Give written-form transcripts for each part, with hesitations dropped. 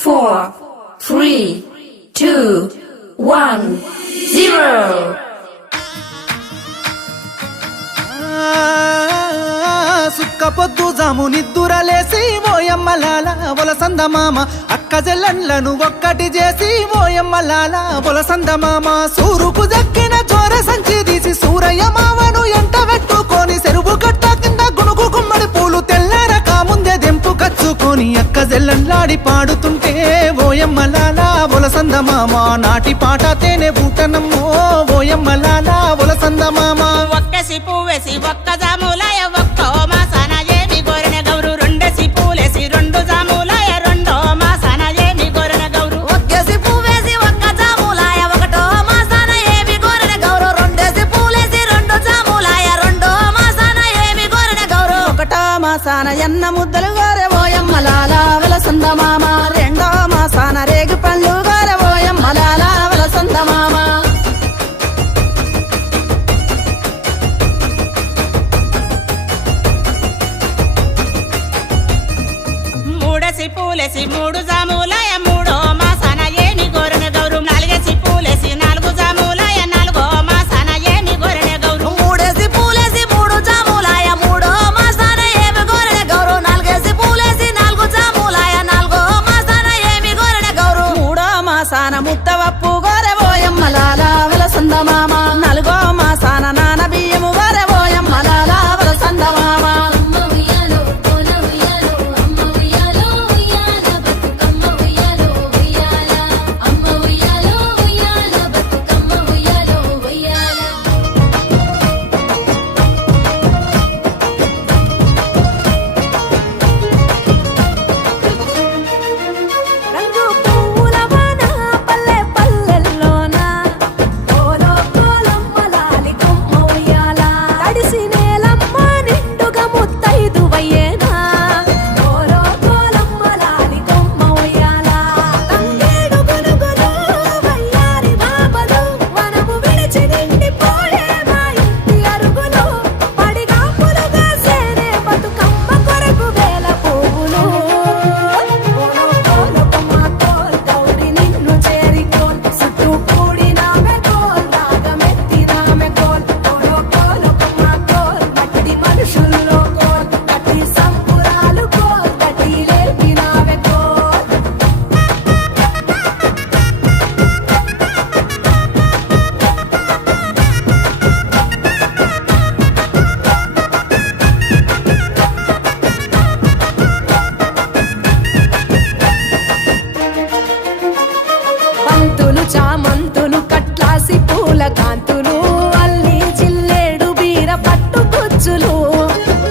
4, 3, 2, 1, 0. సుక్క పొద్దు జాము నిద్దురలేసి ఓయమ్మలాల వలసంద మామ అక్క జెల్లన్లను ఒక్కటి చేసి ఓయమ్మలాల వలసంద మామ సూరుకు దక్కిన చోర సంచి తీసి సూరయ్య మావను ఎంట పెట్టుకొని చెరువు కట్ట కింద గునుగు గుమ్మడి పూలు తెల్లారక ముందే దెంపు కచ్చుకొని అక్క జెల్లన్లాడి పాడుతుంటే ఓయమ్మలాల వలసంద మామ నాటి పాట తేనె బూటనమ్మో ఓయమ్మలాల వలసంద మామ ఒక్కసి పువ్వేసి ఒక్క జాములాయ ఒక్కో మాసాన ఏమి గోరెన గౌరు రెండేసి పూలేసి రెండు జాములాయ రెండో మాసాన ఏమి గోరెన గౌరు ఒక్కేసి పువ్వేసి ఒక్క జాములాయ ఒకటో మాసాన ఏమి గోరెన గౌరు రెండేసి పూలేసి రెండు జాములాయ రెండో మాసాన ఏమి గోరెన గౌరు ఒకటో మాసాన ఎన్న ముద్దలు గోరె ఓయమ్మలాల వలసంద మామ రెండో మాసాన రేగు పళ్ళు గోరె ఓయమ్మలాల వలసంద మామ మూడేసి పూలేసి మూడు జాములాయ మూడో మాసాన ఏమి గోరెన గౌరు నాలుగేసి పూలేసి నాలుగు జాములాయ నాలుగో మాసాన ఏమి గోరెన గౌరు మూడేసి పూలేసి మూడు జాములాయ మూడో మాసాన ఏమి గోరెన గౌరు నాలుగేసి పూలేసి నాలుగు జాములాయ నాలుగో మాసాన ఏమి గోరెన గౌరు మూడో మాసాన ముత్తవప్పు గోరె ఓయమ్మలాల వలసంద మామ నాలుగో మాసాన నాన బియ్యము గోరె ఓయమ్మలాల వలసంద మామ రంగు పువ్వుల వాన పల్లె పల్లెల్లోన కోలో కోలమ్మలాలి కొమ్మ ఉయ్యాల తడిసి నేలమ్మ నిండుగా ముత్తైదు వయ్యేనా కోలో కోలమ్మలాలి కొమ్మ ఉయ్యాల తంగేడు గునుగులు వయ్యారి బాబలు వనము విడిచి నిండిపోయే మా ఇంటి అరుగులు పడిగా పులుగా సేనే బతుకమ్మ కొరకు వేల పువ్వులు కోలో కొమ్మ కోల్ గౌరి నిన్ను చేరికోల్ చుట్టూ కూడినామె కోల్ రాగమెత్తినామె కోల్ కోలో కొమ్మ కోల్ మట్టి మనుషుల్లో కోల్ కట్టి సంపురాలు కోల్ కట్టి లేపినామె కోల్ బంతులు చామంతులు కట్లాసి పూల కాంతులు అల్లి జిల్లేడు బీర పట్టు గుచ్చులు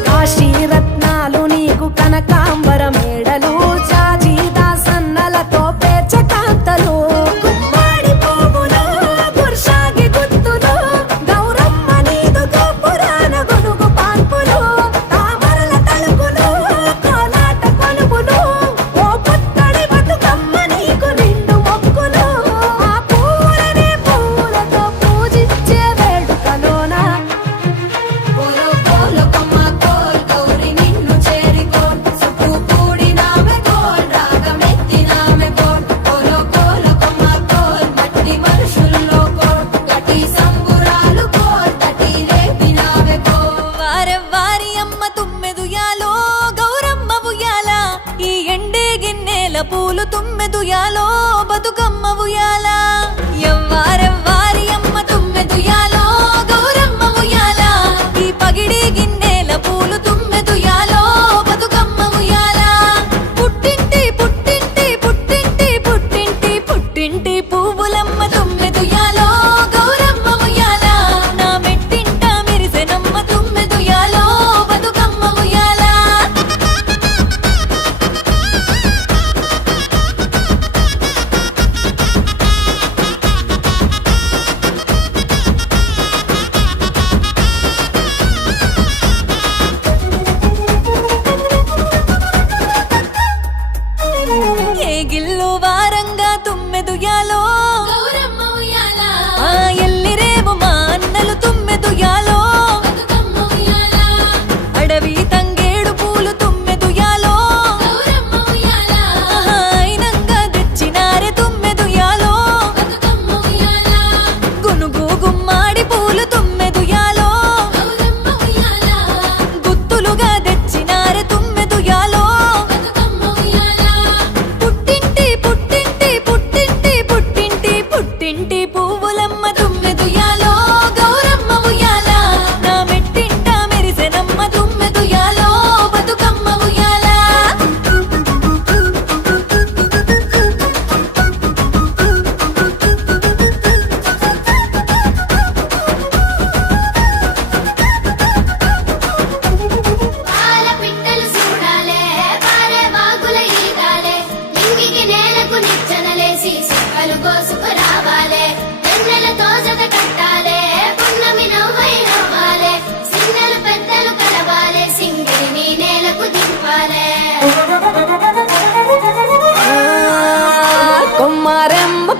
కాశీ రత్నాలు నీకు కనకాంబర మేడలు జాజి దాసన్నలతో పేచ కాంతలు గుమ్మాడి పువ్వులు గుర్షాగి గుత్తులు గౌరమ్మ నీదు గోపురాన గొనుగు పాన్పులు తామరల తలుపులు కోలాట కొలుపులు ఓ పుత్తడి బతుకమ్మ నీకు నిండు మొక్కులు ఆ పూలనే పూలతో పూజించే వేడుకలోన కోలో కొమ్మ కోల్ గౌరి నిన్ను చేరికోల్ చుట్టూ కూడినామె కోల్ రాగమెత్తినామె కోల్ కోలో కొమ్మ కోల్ మట్టి మనుషుల్లో కోల్ గట్టి సంబురాలు కోల్ తటి లేపినామె కోల్ వారెవ్వారి అమ్మ తుమ్మెదుయాలో గౌరమ్మ ఉయ్యాల ఈ ఎండే గిన్నెల పూలు తుమ్మెదుయాలో బతుకమ్మ ఉయ్యాల ఎవ్వారెవ్వారి అమ్మ తుమ్మెదుయాలో గౌరమ్మ ఉయ్యాల ఈ పగిడి గిన్నెల పూలు తుమ్మెదుయాలో బతుకమ్మ ఉయ్యాల పుట్టింటి పుట్టింటి పుట్టింటి పుట్టింటి పుట్టింటి పువ్వులమ్మ తుమ్మెదుయాలో గౌరమ్మ ఉయ్యాల నా మెట్టింట మెరిసెనమ్మ తుమ్మెదుయాలో బతుకమ్మ ఉయ్యాల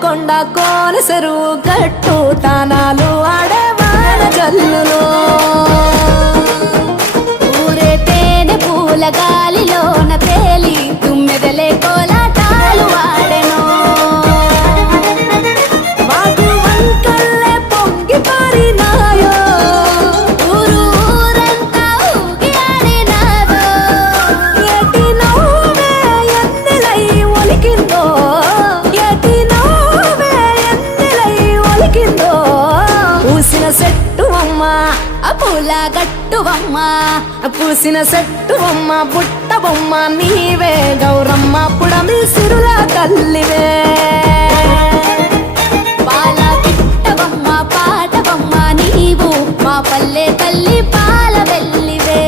కొండ కోన చెరువు గట్టు తానాలు ఆడే వాన జల్లులో ఊరే తేనె పూల గాలిలోన తేలి తుమ్మెదలే కోలాటాలు ఆడెను మాకు వంకల్లే పొంగి పారినాయో ఊరు ఊరంతా ఊగి ఆడినాదో ఏటి నవ్వే ఎన్నెలై ఒలికిందో ఏటి నవ్వే ఎన్నెలై ఒలికిందో పూసిన చెట్టు అమ్మ ఆ పూల గట్టువమ్మ పూసిన చెట్టు అమ్మ పుట్ట బొమ్మ నీవే గౌరమ్మ పుడమి సిరుల తల్లివే పాల పిట్టవమ్మ పాటవమ్మ నీవు మా పల్లె తల్లి పాల వెల్లివే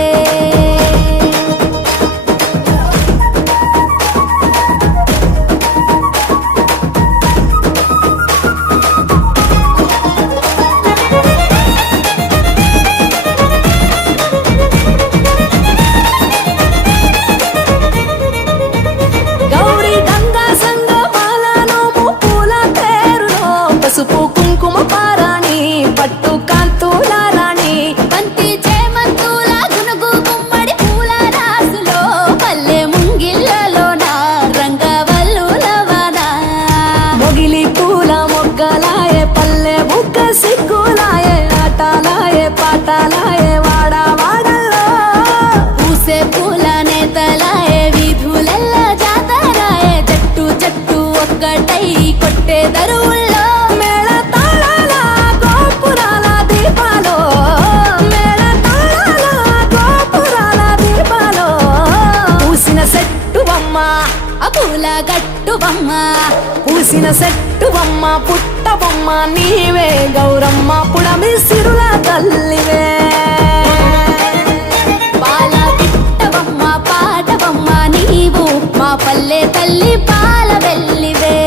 గౌరీ గంగా సంగ మాలనోము పూల పేరులో పసుపు కుంకుమ పారాణి పట్టు కాంతుల రాణి బంతి చేమంతుల గునుగు గుమ్మడి పూల రాసులో పల్లె ముంగిళ్ళలోన రంగవల్లులవన మొగిలి పూల మొగ్గలాయే పల్లె బుగ్గ సిగ్గులాయే ఆటలాయే పాటలాయే వాడ వాడల్లో పూసే పూల నేతలాయే వీధులెల్ల జాతరాయే జట్టు జట్టు ఒక్కటై కొట్టే దరువుల్లో మేళ తాళాల గోపురాల దీపాలో మేళ తాళాల గోపురాల దీపాలో పూసిన చెట్టు బొమ్మ ఆ పూల గట్టు బొమ్మ పూసిన చెట్టు బొమ్మ పుట్ట బొమ్మ నీవే గౌరమ్మ పుడమి సిరుల తల్లివే పాల పిట్టవమ్మ పాటవమ్మ నీవు మా పల్లె తల్లి పాల వెల్లివే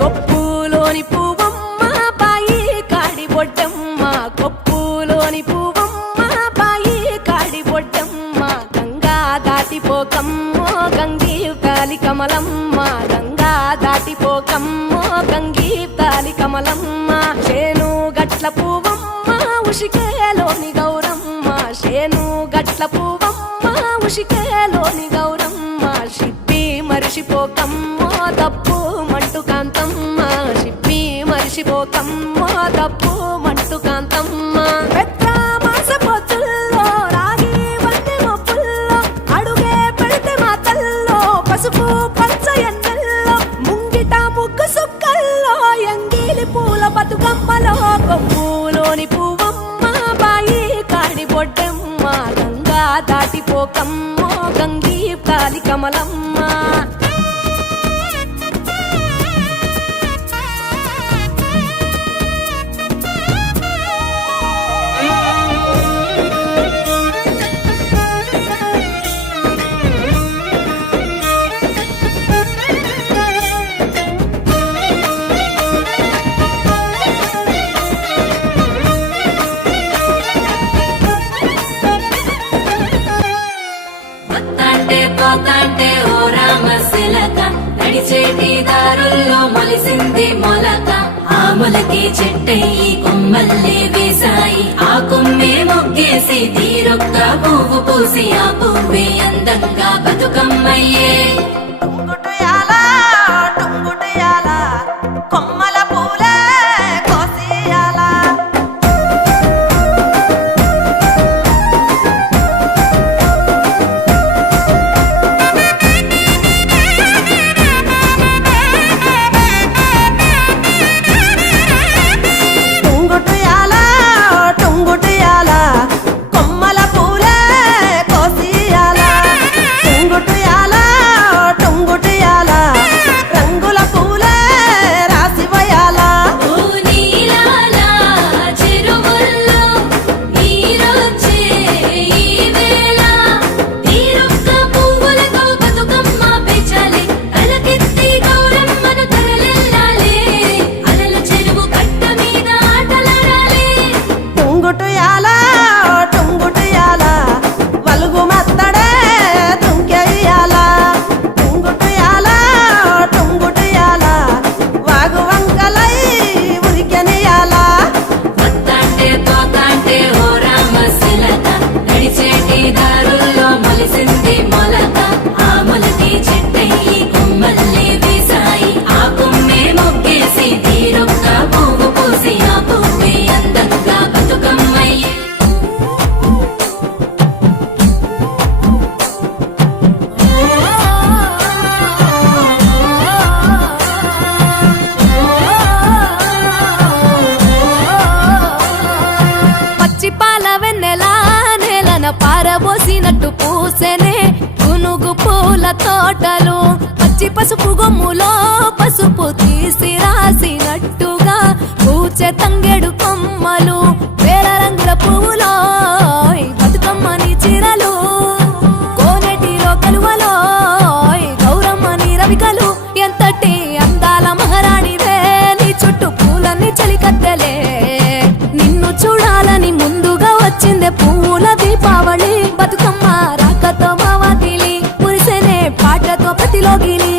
కొప్పులోని పువ్వమ్మ బాయి కాడి బొడ్డమ్మ కొప్పులోని పువ్వమ్మ బాయి కాడి బొడ్డమ్మ గంగా దాటిపోకమ్మో గంగీ తాలి కమలమ్మ గంగా దాటిపోకమ్మో గంగీ తాలి కమలమ్మ చేను గట్ల పువ్వమ్మ ఉషికేలోని గౌరమ్మ చేను గట్ల పువ్వమ్మ ఉషికేలోని గౌరమ్మ షిప్పి మరిషిపోకమ్మో తప్పు మంటు కాంతమ్మ షిప్పి మరిషిపోకమ్మో తప్పు మంటు కాంతమ్మ పెద్ద మాస పొత్తుల్లో రాగి వంటి మొప్పుల్లో అడుగే పెడితే మా తల్లో పసుపు పచ్చ ఎన్నెల్లో ముంగిట ముగ్గు సుక్కల్లో ఎంగిలి పూల బతుకమ్మలో కొమ్ములోని పువ్వమ్మ బాయి కాడి బొడ్డమ్మ గంగా దాటిపోకమ్మో గంగీ తాలి కమలమ్మ వత్తాంటే పోతాంటే ఓ రామశిలక నడిచేటి దారుల్లో మొలిసింది మొలక ఆ మొలకే చెట్టయి కొమ్మల్లే వేసాయి ఆ కొమ్మే మొగ్గేసి తీరొక్క పువ్వు పూసి ఆ పువ్వే అందంగా బతుకమ్మయ్యే టుంగుటయాల టుంగుటయాల కొమ్మల పూలే కోసియాల టుంగుటయాల టుంగుటయాల కొమ్మల పూలే కోసియాల టుంగుటయాల టుంగుటుయాల టుంగుటుయాల వలుగు మత్తడే తుంకెయ్యాల టుంగుటుయాల టుంగుటుయాల వాగు వంకలై ఉరికెనియాల వత్తాంటే పోతాంటే ఓ రామశిలక నడిచేటి దారుల్లో మొలిసింది మొలక ఆ మొలకి చెట్టయి కొమ్మల్లే వేసాయి ఆ కొమ్మే మొగ్గేసి తీరొక్క పువ్వు పూసి ఆ పువ్వే అందంగా బతుకమ్మయ్యే పచ్చి పాల వెన్నెలా నేలన పారబోసినట్టు పూసెనే గునుగు పూల తోటలు పచ్చి పసుపు గొమ్ములో పసుపు తీసి రాసినట్టుగా పూచె తంగెడు కొమ్మలు వేల రంగుల పువ్వులో బతుకమ్మని చిరలు కోనేటిలో కలువలో గౌరమ్మని రవికలు ఎంతటి అందాల మహారాణివే నీ చుట్టూ పూలన్నీ చలికత్తెలే నిన్ను చూడాలని ముందుగా వచ్చిందే పువ్వుల దీపావళి బతుకమ్మ రాకతో మావాతిలి మురిసెనే పాటతో ప్రతిలోగిలి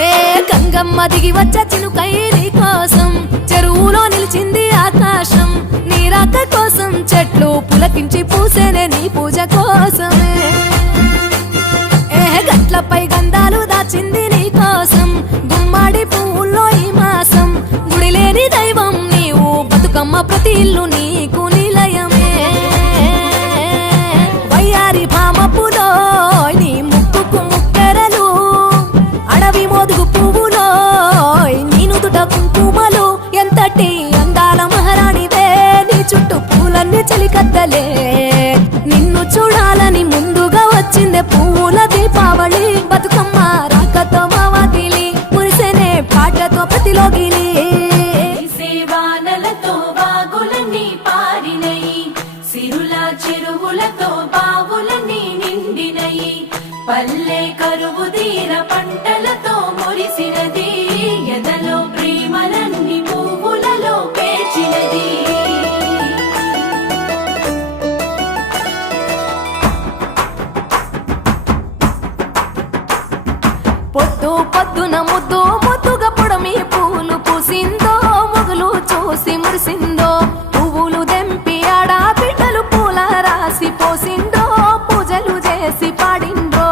ఏ గంగమ్మ దిగి వచ్చే చినుకై నీ కోసం చెరువులో నిలిచింది ఆకాశం నీ రాక కోసం చెట్లు పులకించి పూసేనే నీ పూజ కోసమే ఏ గట్లపై గంధాలు దాచింది నీ కోసం గుమ్మాడి పువ్వుల్లో ఈ మాసం గుడిలేని దైవం నీవు బతుకమ్మ ప్రతి ఇల్లు నీకు నిలయమే వయ్యారి భామపులో నీ ముక్కుకు ముక్కెరలు అడవి మోదుగు పువ్వులో నీ నుదుట కుంకుమలు ఎంతటి అందాల మహారాణివే నీ చుట్టూ పూలన్నీ చలికత్తలే నిన్ను చూడాలని ముందుగా వచ్చిందే పువ్వుల దీపావళి బతుకమ్మ రాకతో మావాతిలి మురిసెనే పాటతో ప్రతిలోగిలి సేవానలతో వాగులన్నీ పారినయి సిరుల చెరువులతో బావులన్నీ నిండినయి పల్లె కరువు తీర పంటలతో మురిసినది ఎదలో ప్రేమలన్నీ పువ్వులలో పేర్చినది పొద్దు పొద్దున ముద్దు ముద్దుగా పొడమి పూలు పూసిందో మొగులు చూసి మురిసిందో పువ్వులు దెంపి ఆడా బిడ్డలు పూల రాసి పోసిందో పూజలు చేసి పాడిందో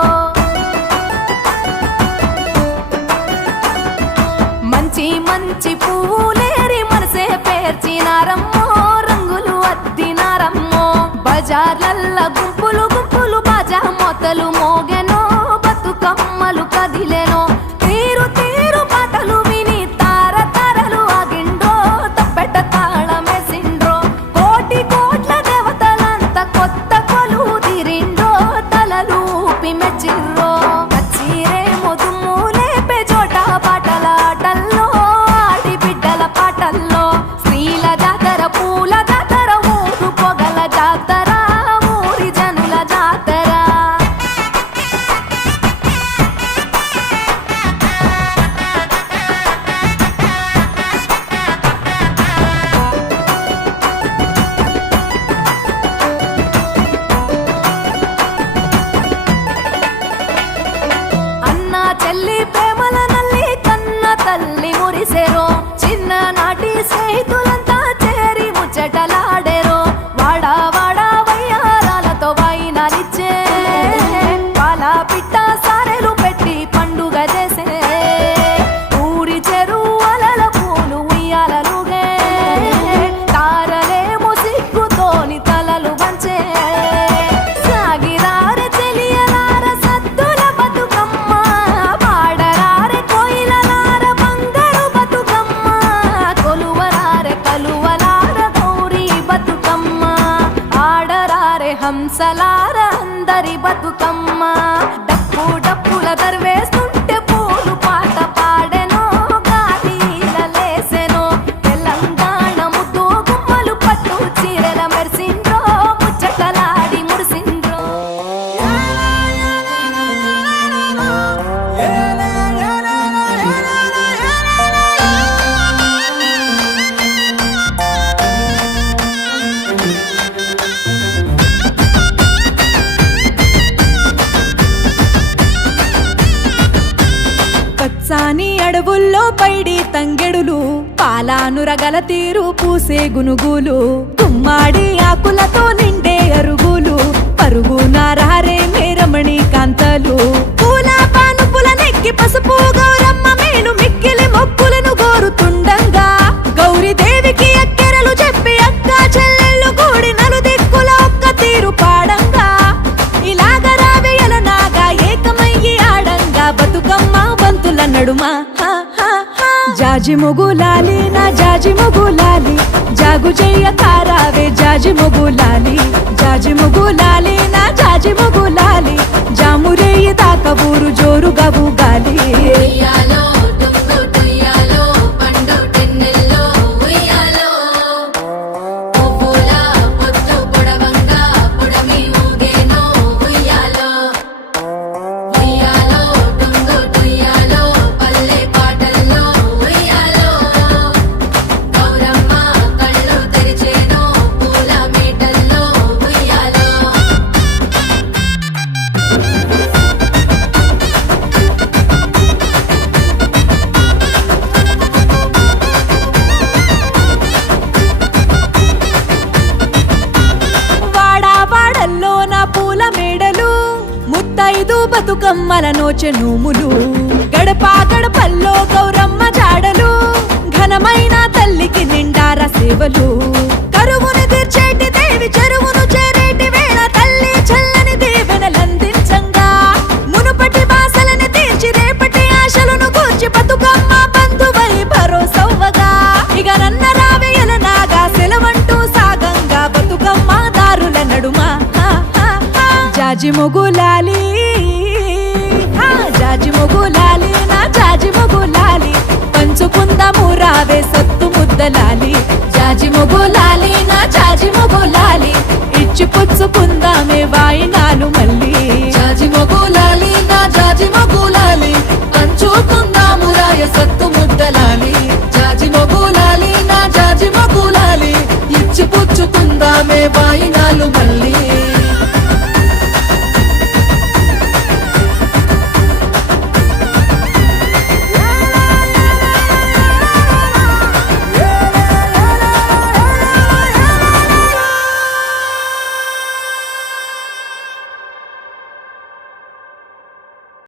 మంచి మంచి పువ్వులేరి మనసే పేర్చినారమ్మో రంగులు అద్దినారమ్మో బజార్లల్ల గుంపులు గుంపులు బాజా మొతలు మోగెనో బతుకమ్మలు కదిలెనో తీరు తీరు పాటలు విని తార తారలు ఆగిండ్రో తప్పెట తాళమేసిండ్రో కోటి కోట్ల దేవతలంతా కొత్త కొలు తీరిండ్రో తలలు ఊపి మెచ్చిర్రో కచ్చిరేమో దుమ్ము లేపే చోట పాటల ఆటల్లో ఆడి బిడ్డల పాటల్లో స్త్రీల జాతర పూల జాతర ఊరు పొగల జాతర ఊరి జనుల జాతర అన్న చెల్లి ప్రేమల నల్లి కన్న తల్లి మురిసెరో చిన్ననాటి స్నేహితులంతా చేరి ముచ్చటలాడెరో వాడా వాడా వయ్యారాలతో వాయినాలిచ్చే పాల పిట్ట సారెలు పెట్టి పండుగ చేసే ఊరి చెరువుల పూలు ఉయ్యాలలుగే తారలేమో సిగ్గుతోని తలలు వంచే సాగిరార చెలియలార సద్దుల బతుకమ్మ పాడరారె కోయిలలార బంగారు బతుకమ్మ కొలువరారె కలువలార గౌరీ బతుకమ్మ ఆడరారె హంసలార అందరి బతుకమ్మ డప్పు డప్పుల దర్వేస్తుంటే పూలు పాట పాడెనో గాలిల లేసెనో తెలంగాణ ముద్దు గుమ్మలు పట్టు చీరల మెరిసిండ్రో పెడవుల్లో పైడి తంగెడులు పాలానురగల తీరు పూసే గునుగులు గుమ్మాడి ఆకులతో నిండే అరుగులు పరుగు నారారే మేరమణి కాంతలు పూల పానుపుల నెక్కి పసుపు గౌరమ్మ మేను మిక్కిలి మొక్కులను గోరుతుండంగా గౌరీదేవికి అక్కెరలు చెప్పి అక్క చెల్లెళ్ళు కూడి నలుదిక్కుల ఒక్క తీరు పాడంగా ఇలాగ రావేయల నాగా ఏకమయ్యి ఆడంగా బతుకమ్మ బంతుల నడుమ జాజి మొగులాలి నా జాజి మొగులాలి జాగు చెయ్య కారావే జాజి మొగులాలి జాజి మొగులాలి నా జాజి మొగులాలి జామురేయి దాకా ఊరు జోరుగా ఊగాలి ఉయ్యాలో టుంగు టుయ్యాలో పండు టెన్నెల్లో ఉయ్యాలో పువ్వుల పొత్తు పొడవంగా పొడమి ఊగేనో ఉయ్యాలో ఉయ్యాలో టుంగు టుయ్యాలో పల్లె పాటల్లో ఉయ్యాలో గౌరమ్మ కళ్ళు తెరిచేనో పూల మీటల్లో ఉయ్యాలో వాడా వాడల్లో నా పూల మేడలు ముత్తైదు బతుకమ్మల నోచె నోములు గడప గడపల్లో గౌరమ్మ జాడలు ఘనమైన తల్లికి నిండార సేవలు కరువును తీర్చేటి దేవి చెరువును చేరేటి వేళ తల్లి చల్లని దీవెనలందించంగా మునుపటి బాసలను తీర్చి రేపటి ఆశలను కూర్చి బతుకమ్మ బంధువై భరోసవ్వగా ఇక నన్న రావేయల నాగా సెలవంటూ సాగంగా బతుకమ్మ దారుల నడుమ జాజి మొగులాలి జాజి మొగులాలి నా జాజి మొగులాలి పంచుకుందాము రావే సత్తు ముద్దలాలి జాజి మొగులాలి నా జాజి మొగులాలి ఇచ్చి పుచ్చుకుందామే వాయినాలు మళ్ళీ